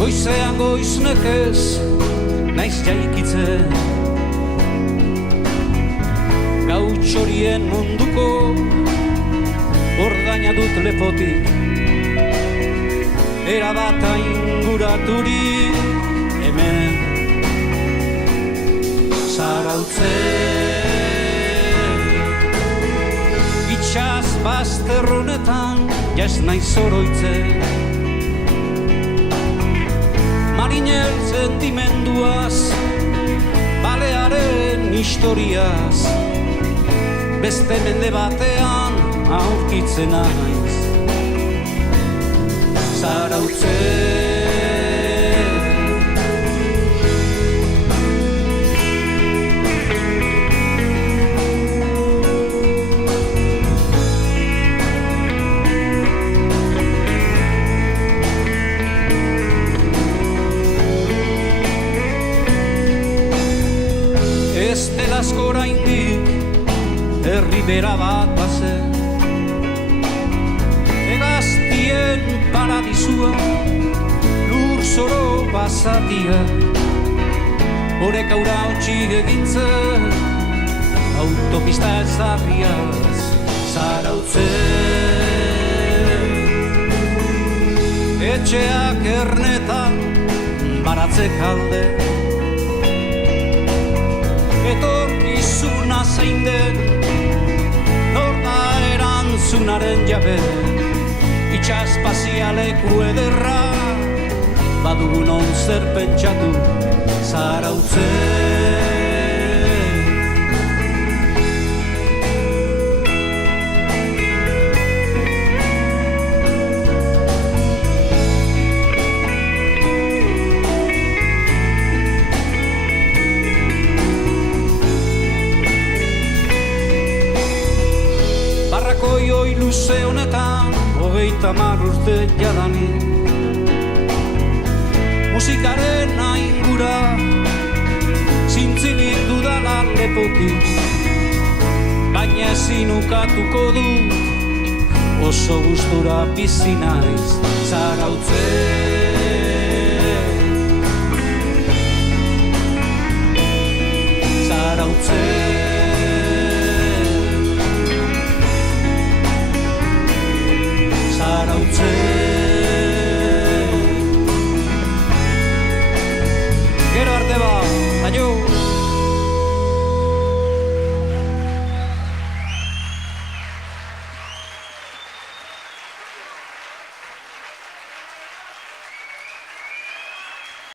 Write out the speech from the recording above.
Goizean goiz nekez naiz jaikitzen, gau txorien munduko ordaina dut lepotik, erabat inguraturik hemen Zarautzen. Itxaz bazterronetan jaz naiz oroitzen, marinel sentimenduaz, balearen historiaz, beste mende batean aurkitzen naiz. Zarautzen. Estelazko oraindik herribera bat bazen, hegaztien paradisua, lur zoro basatia, horek aura hautsi egintzen, autopista ezarriaz Zarautzen. Etxeak ernetan baratzek alde, etorkizuna zein den, nor da erantzunaren jabe, itxaspazialeku ederra, badugun on zer pentsatu Zarautzen. Barrakoioi luze honetan 30 urte jadanik, musikaren aingura zintzilik dudala lepotik, baina ezin ukatuko dut, oso gustura bizi naiz Zarautzen. Zarautzen.